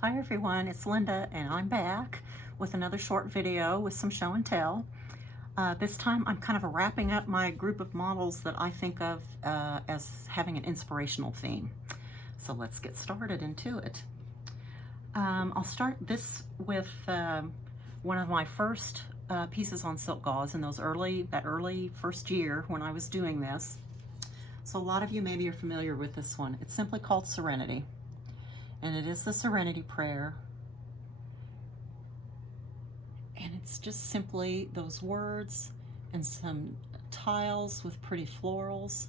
Hi everyone, it's Linda and I'm back with another short video with some show and tell. This time I'm kind of wrapping up my group of models that I think of as having an inspirational theme. So let's get started into it. I'll start this with one of my first pieces on silk gauze in that early first year when I was doing this. So a lot of you maybe are familiar with this one. It's simply called Serenity. And it is the Serenity Prayer. And it's just simply those words and some tiles with pretty florals.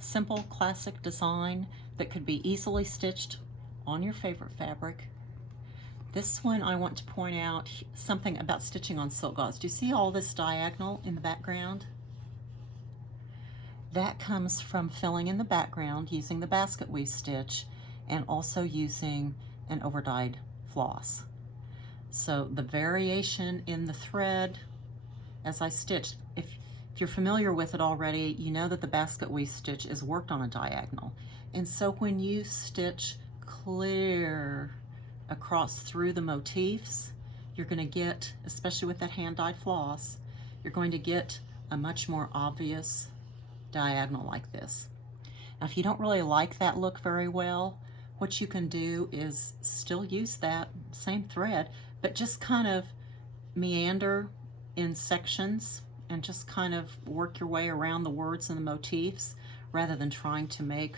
Simple, classic design that could be easily stitched on your favorite fabric. This one I want to point out something about stitching on silk gauze. Do you see all this diagonal in the background? That comes from filling in the background using the basket weave stitch and also using an overdyed floss. So the variation in the thread as I stitch, if you're familiar with it already, you know that the basket weave stitch is worked on a diagonal. And so when you stitch clear across through the motifs, you're going to get, especially with that hand-dyed floss, you're going to get a much more obvious diagonal like this. Now, if you don't really like that look very well, what you can do is still use that same thread, but just kind of meander in sections and just kind of work your way around the words and the motifs rather than trying to make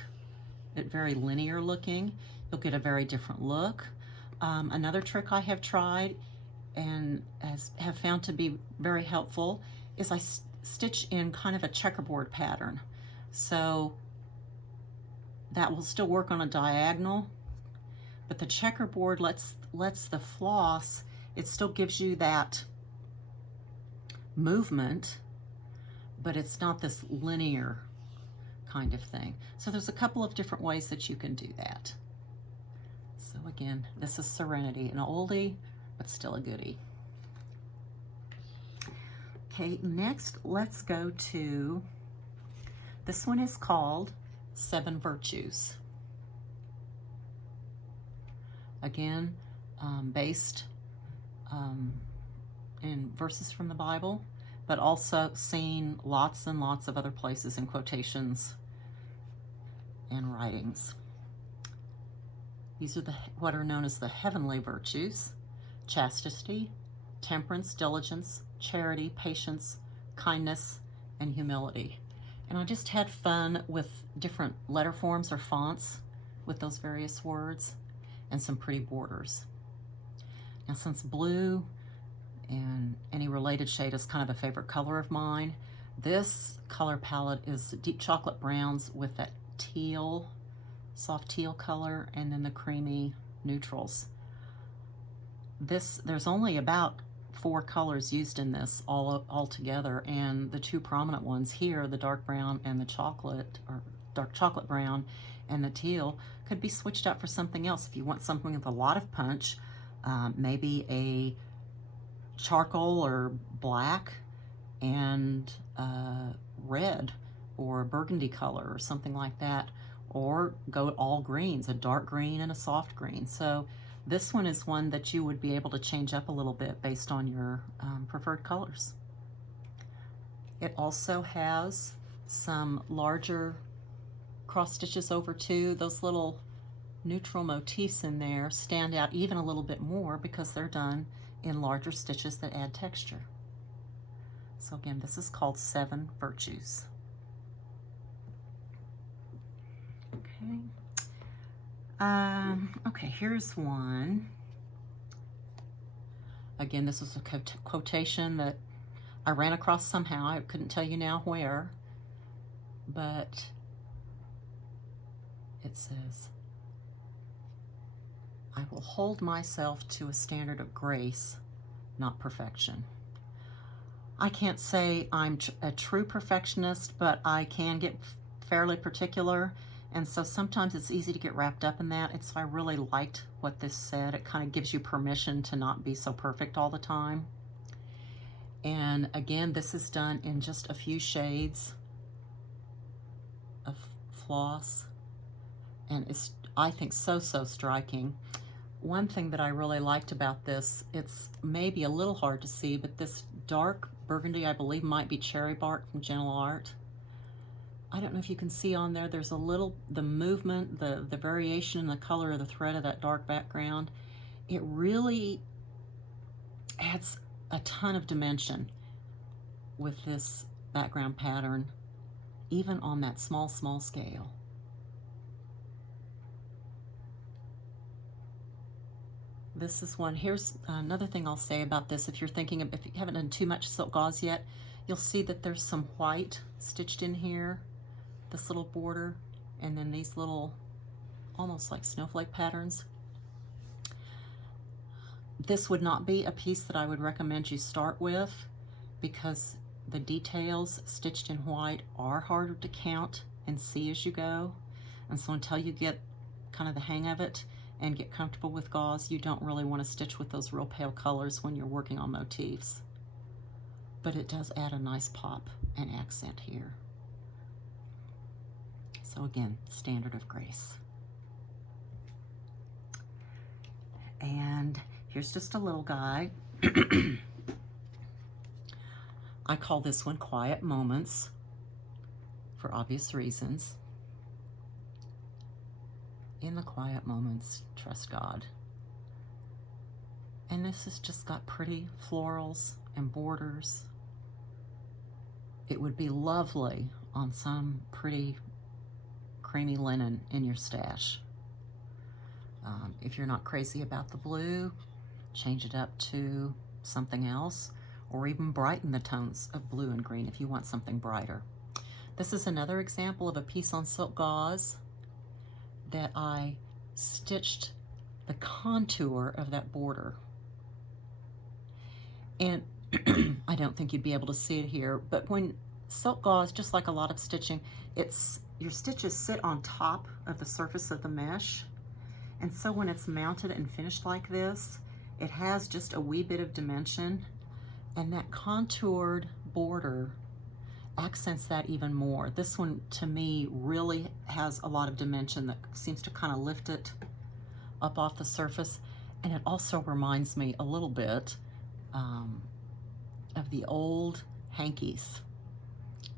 it very linear looking. You'll get a very different look. Another trick I have tried and have found to be very helpful is I stitch in kind of a checkerboard pattern. So that will still work on a diagonal, but the checkerboard lets the floss, it still gives you that movement, but it's not this linear kind of thing. So there's a couple of different ways that you can do that. So again, this is Serenity, an oldie, but still a goodie. Okay, next let's go to, this one is called 7 Virtues. Again, based in verses from the Bible, but also seen lots and lots of other places in quotations and writings. These are what are known as the heavenly virtues: chastity, temperance, diligence, charity, patience, kindness, and humility. And I just had fun with different letter forms or fonts with those various words and some pretty borders. Now, since blue and any related shade is kind of a favorite color of mine, this color palette is deep chocolate browns with that teal, soft teal color, and then the creamy neutrals. There's only about 4 colors used in this all together, and the 2 prominent ones here, the dark brown and the chocolate, or dark chocolate brown and the teal, could be switched out for something else. If you want something with a lot of punch, maybe a charcoal or black and red or burgundy color or something like that, or go all greens, a dark green and a soft green. So this one is one that you would be able to change up a little bit based on your preferred colors. It also has some larger cross stitches over too. Those little neutral motifs in there stand out even a little bit more because they're done in larger stitches that add texture. So again, this is called 7 Virtues. Okay. Okay, here's one. Again, this was a quotation that I ran across somehow. I couldn't tell you now where, but it says, "I will hold myself to a standard of grace, not perfection." I can't say I'm a true perfectionist, but I can get fairly particular. And so sometimes it's easy to get wrapped up in that. And so I really liked what this said. It kind of gives you permission to not be so perfect all the time. And again, this is done in just a few shades of floss. And it's I think so striking. One thing that I really liked about this, it's maybe a little hard to see, but this dark burgundy, I believe might be cherry bark from Gentle Art. I don't know if you can see on there, there's a little, the movement, the variation in the color of the thread of that dark background. It really adds a ton of dimension with this background pattern, even on that small scale. This is one. Here's another thing I'll say about this. If you're thinking of, if you haven't done too much silk gauze yet, you'll see that there's some white stitched in here, this little border, and then these little almost like snowflake patterns. This would not be a piece that I would recommend you start with, because the details stitched in white are harder to count and see as you go. And so until you get kind of the hang of it and get comfortable with gauze, you don't really want to stitch with those real pale colors when you're working on motifs. But it does add a nice pop and accent here. So again, standard of grace. And here's just a little guy. I call this one Quiet Moments for obvious reasons. In the quiet moments, trust God. And this has just got pretty florals and borders. It would be lovely on some pretty creamy linen in your stash. If you're not crazy about the blue, change it up to something else, or even brighten the tones of blue and green if you want something brighter. This is another example of a piece on silk gauze that I stitched the contour of that border. And I don't think you'd be able to see it here, but when silk gauze, just like a lot of stitching, your stitches sit on top of the surface of the mesh. And so when it's mounted and finished like this, it has just a wee bit of dimension, and that contoured border accents that even more. This one, to me, really has a lot of dimension that seems to kind of lift it up off the surface. And it also reminds me a little bit of the old hankies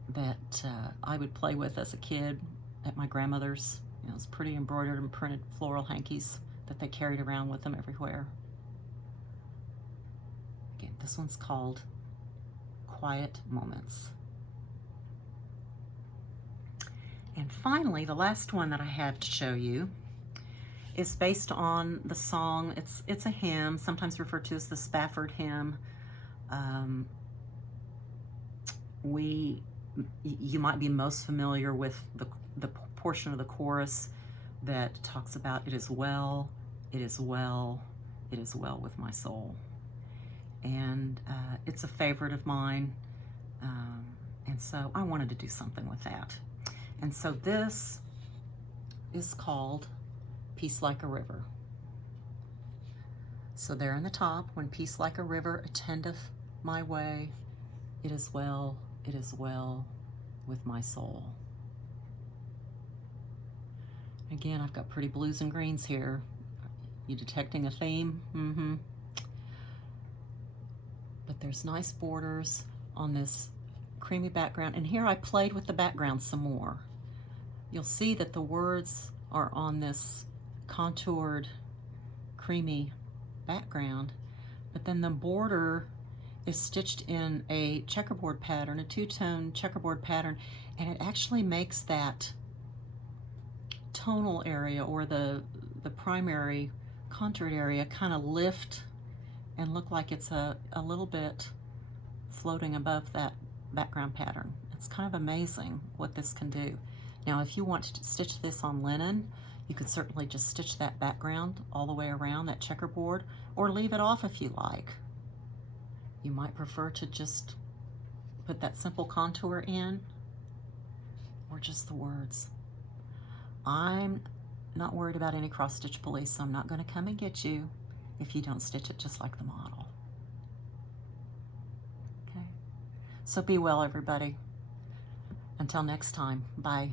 that I would play with as a kid at my grandmother's. You know, those pretty embroidered and printed floral hankies that they carried around with them everywhere. Again, this one's called Quiet Moments. And finally, the last one that I have to show you is based on the song. It's a hymn, sometimes referred to as the Spafford hymn. You might be most familiar with the portion of the chorus that talks about it is well, it is well, it is well with my soul. And it's a favorite of mine, and so I wanted to do something with that. And so this is called Peace Like a River. So there in the top, when peace like a river attendeth my way, it is well with my soul. Again, I've got pretty blues and greens here. You detecting a theme? Mm-hmm. But there's nice borders on this creamy background. And here I played with the background some more. You'll see that the words are on this contoured, creamy background, but then the border is stitched in a checkerboard pattern, a two-tone checkerboard pattern, and it actually makes that tonal area, or the primary contoured area, kind of lift and look like it's a little bit floating above that background pattern. It's kind of amazing what this can do. Now, if you want to stitch this on linen, you could certainly just stitch that background all the way around that checkerboard, or leave it off if you like. You might prefer to just put that simple contour in, or just the words. I'm not worried about any cross-stitch police, so I'm not going to come and get you if you don't stitch it just like the model. Okay? So be well, everybody. Until next time, bye.